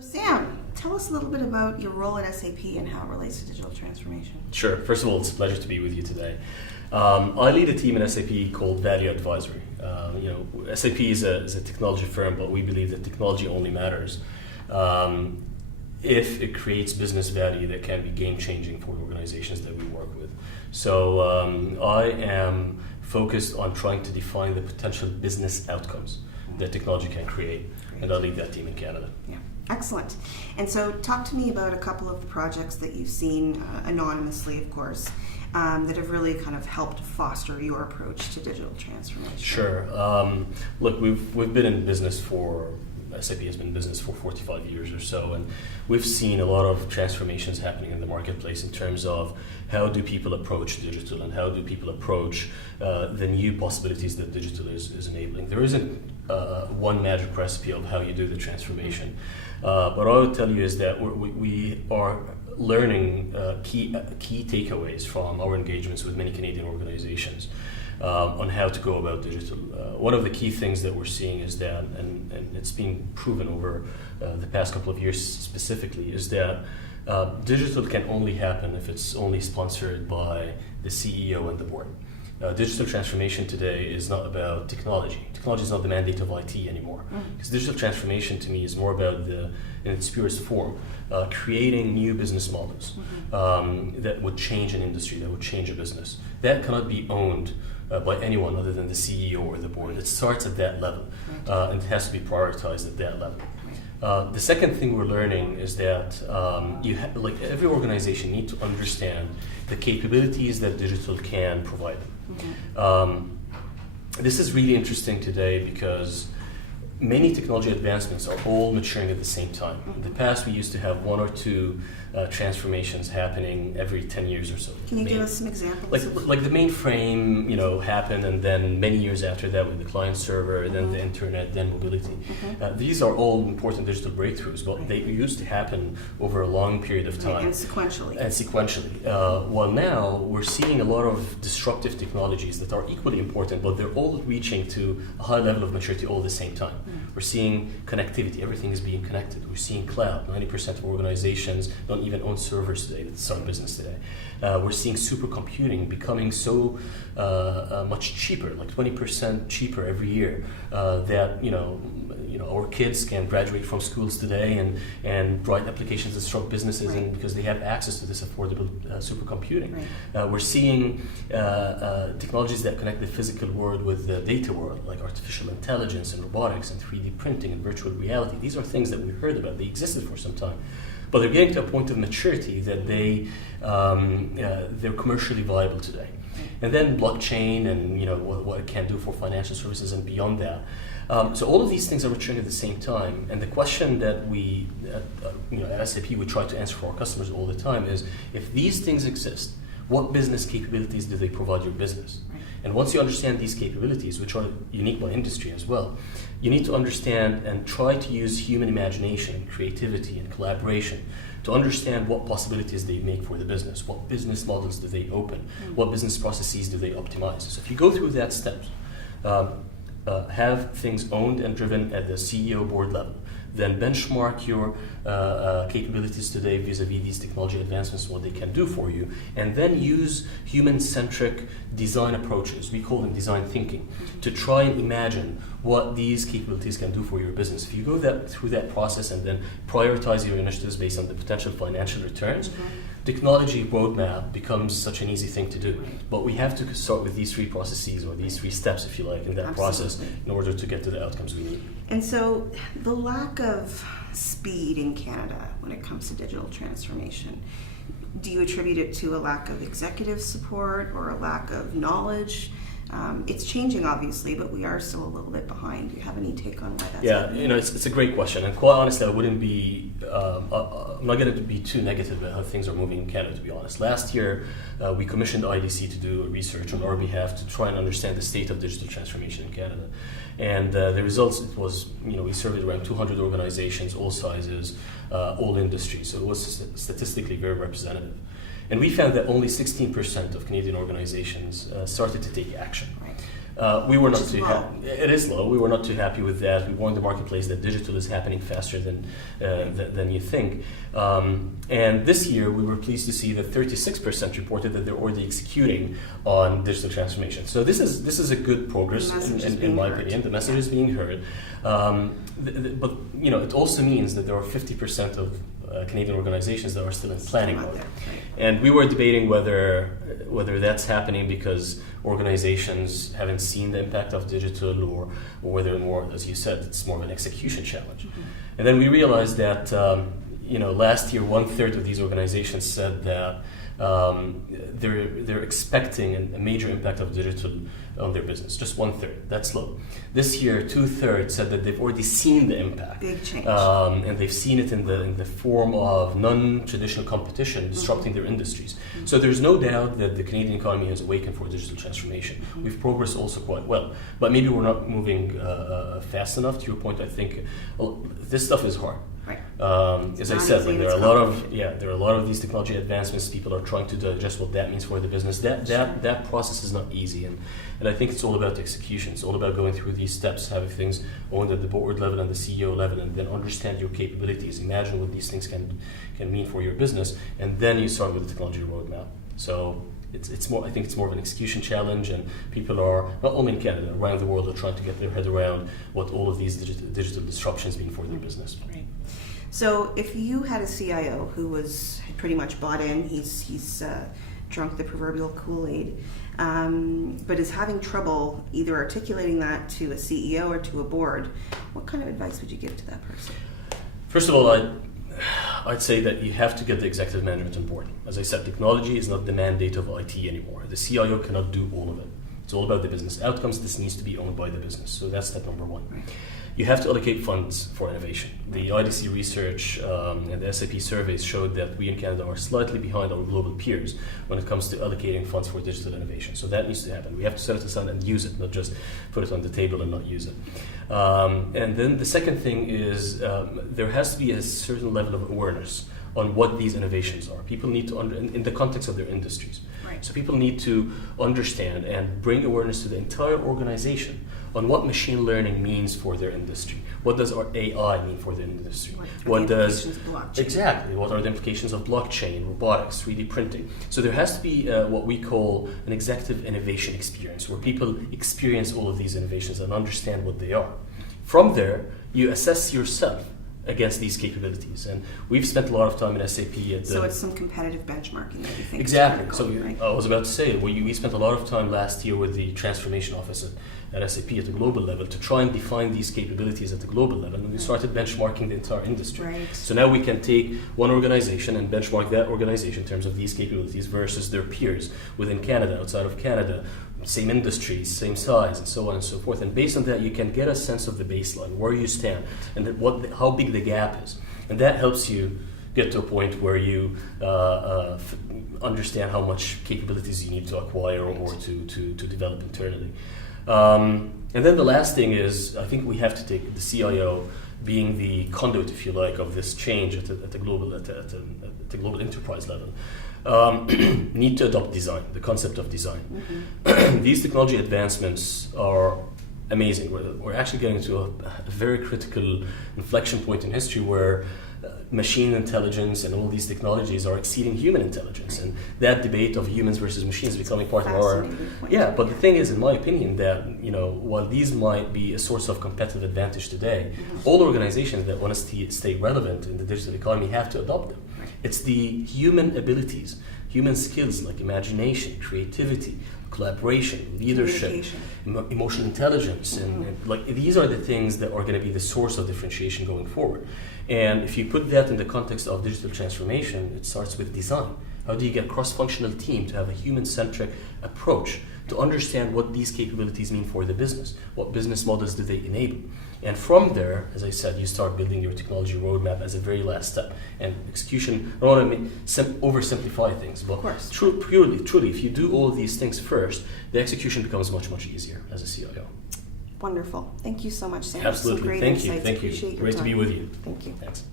So Sam, tell us a little bit about your role at SAP and how it relates to digital transformation. Sure. First of all, it's a pleasure to be with you today. I lead a team in SAP called Value Advisory. SAP is a technology firm, but we believe that technology only matters if it creates business value that can be game-changing for the organizations that we work with. So I am focused on trying to define the potential business outcomes that technology can create, and I lead that team in Canada. Yeah. Excellent. And so talk to me about a couple of the projects that you've seen, anonymously of course, that have really kind of helped foster your approach to digital transformation. Sure. Look, we've been in business SAP has been in business for 45 years or so, and we've seen a lot of transformations happening in the marketplace in terms of how do people approach digital and how do people approach the new possibilities that digital is enabling. There isn't one magic recipe of how you do the transformation. But what I would tell you is that we are learning key takeaways from our engagements with many Canadian organizations on how to go about digital. One of the key things that we're seeing is that, and it's been proven over the past couple of years specifically, is that digital can only happen if it's only sponsored by the CEO and the board. Digital transformation today is not about technology. Technology is not the mandate of IT anymore. Because digital transformation to me is more about, in its purest form, creating new business models that would change an industry, that would change a business. That cannot be owned by anyone other than the CEO or the board. It starts at that level, and it has to be prioritized at that level. The second thing we're learning is that every organization needs to understand the capabilities that digital can provide them. This is really interesting today because many technology advancements are all maturing at the same time. In the past, we used to have one or two transformations happening every 10 years or so. Can you give us some examples? Like the mainframe, happened, and then many years after that with the client server, then the internet, then mobility. These are all important digital breakthroughs, but they used to happen over a long period of time. And sequentially. While now we're seeing a lot of disruptive technologies that are equally important, but they're all reaching to a high level of maturity all at the same time. We're seeing connectivity, everything is being connected. We're seeing cloud, 90% of organizations don't even own servers today that start business today. We're seeing supercomputing becoming so much cheaper, like 20% cheaper every year, that our kids can graduate from schools today and write applications that start businesses, and because they have access to this affordable supercomputing. We're seeing technologies that connect the physical world with the data world, like artificial intelligence and robotics and 3D printing and virtual reality. These are things that we've heard about. They existed for some time, but they're getting to a point of maturity that they're commercially viable today. And then blockchain and what it can do for financial services and beyond that. So all of these things are maturing at the same time. And the question that we at SAP we try to answer for our customers all the time is, if these things exist, what business capabilities do they provide your business? And once you understand these capabilities, which are unique by industry as well, you need to understand and try to use human imagination and creativity and collaboration to understand what possibilities they make for the business, what business models do they open, what business processes do they optimize. So if you go through that steps, have things owned and driven at the CEO board level, then benchmark your capabilities today vis-a-vis these technology advancements, what they can do for you, and then use human-centric design approaches, we call them design thinking, to try and imagine what these capabilities can do for your business. If you go through that process and then prioritize your initiatives based on the potential financial returns, technology roadmap becomes such an easy thing to do. But we have to start with these three processes, or these three steps, if you like, in that process in order to get to the outcomes we need. And so the lack of speed in Canada when it comes to digital transformation, do you attribute it to a lack of executive support or a lack of knowledge? It's changing, obviously, but we are still a little bit behind. Do you have any take on why that's happening? It's a great question, and quite honestly, I wouldn't be. I'm not going to be too negative about how things are moving in Canada, to be honest. Last year, we commissioned IDC to do research on our behalf to try and understand the state of digital transformation in Canada, and the results, it was, we surveyed around 200 organizations, all sizes, all industries, so it was statistically very representative. And we found that only 16% of Canadian organizations started to take action. We were not Which is too low. happy. It is low. We were not too happy with that. We warned the marketplace that digital is happening faster than you think. And this year, we were pleased to see that 36% reported that they're already executing on digital transformation. So this is a good progress in my opinion. The message is being heard. But it also means that there are 50% of Canadian organizations that are still in planning mode. Right. And we were debating whether that's happening because organizations haven't seen the impact of digital, or whether more, as you said, it's more of an execution challenge. Mm-hmm. And then we realized that last year 1/3 of these organizations said that they're expecting a major impact of digital on their business. Just 1/3. That's low. This year, 2/3 said that they've already seen the impact. Big change. And they've seen it in the form of non-traditional competition disrupting their industries. Mm-hmm. So there's no doubt that the Canadian economy has awakened for digital transformation. Mm-hmm. We've progressed also quite well, but maybe we're not moving fast enough. To your point, I think this stuff is hard. Right. As I said, there are a lot of these technology advancements. People are trying to digest what that means for the business. That process is not easy, and I think it's all about execution. It's all about going through these steps, having things owned at the board level and the CEO level, and then understand your capabilities. Imagine what these things can mean for your business, and then you start with the technology roadmap. So it's more. I think it's more of an execution challenge, and people are not only in Canada, around the world, are trying to get their head around what all of these digital disruptions mean for their business. Right. So if you had a CIO who had pretty much bought in, he's drunk the proverbial Kool-Aid, but is having trouble either articulating that to a CEO or to a board, what kind of advice would you give to that person? First of all, I'd say that you have to get the executive management on board. As I said, technology is not the mandate of IT anymore. The CIO cannot do all of it. It's all about the business outcomes. This needs to be owned by the business. So that's step number one. Right. You have to allocate funds for innovation. The IDC research and the SAP surveys showed that we in Canada are slightly behind our global peers when it comes to allocating funds for digital innovation. So that needs to happen. We have to set it aside and use it, not just put it on the table and not use it. And then the second thing is there has to be a certain level of awareness on what these innovations are. People need to, in the context of their industries. Right. So people need to understand and bring awareness to the entire organization on what machine learning means for their industry. What does our AI mean for their industry? Right. What does blockchain? Exactly? What are the implications of blockchain, robotics, 3D printing? So there has to be what we call an executive innovation experience, where people experience all of these innovations and understand what they are. From there, you assess yourself against these capabilities, and we've spent a lot of time in SAP so it's some competitive benchmarking that you think exactly. Is so right? I was about to say we spent a lot of time last year with the transformation office at SAP at the global level to try and define these capabilities at the global level, and we started benchmarking the entire industry. Right. So now we can take one organization and benchmark that organization in terms of these capabilities versus their peers within Canada, outside of Canada, same industries, same size, and so on and so forth. And based on that, you can get a sense of the baseline, where you stand, and how big the gap is. And that helps you get to a point where you understand how much capabilities you need to acquire or to develop internally. And then the last thing is, I think we have to take the CIO being the conduit, if you like, of this change at the global enterprise level. Need to adopt design, the concept of design. Mm-hmm. These technology advancements are amazing. We're actually getting to a very critical inflection point in history where machine intelligence and all these technologies are exceeding human intelligence, and that debate of humans versus machines is becoming part of our But the thing is, in my opinion, that while these might be a source of competitive advantage today, all organizations that want to stay relevant in the digital economy have to adopt them. It's the human abilities, human skills like imagination, creativity, collaboration, leadership, emotional intelligence, and like these are the things that are going to be the source of differentiation going forward. And if you put that in the context of digital transformation, it starts with design. How do you get a cross-functional team to have a human-centric approach to understand what these capabilities mean for the business? What business models do they enable? And from there, as I said, you start building your technology roadmap as a very last step. And execution, I don't want to oversimplify things, but truly, if you do all of these things first, the execution becomes much, much easier as a CIO. Wonderful. Thank you so much, Sam. Absolutely. Some great Thank insights. you. Thank Appreciate you. your Great time. to be with you. Thank you. Thanks.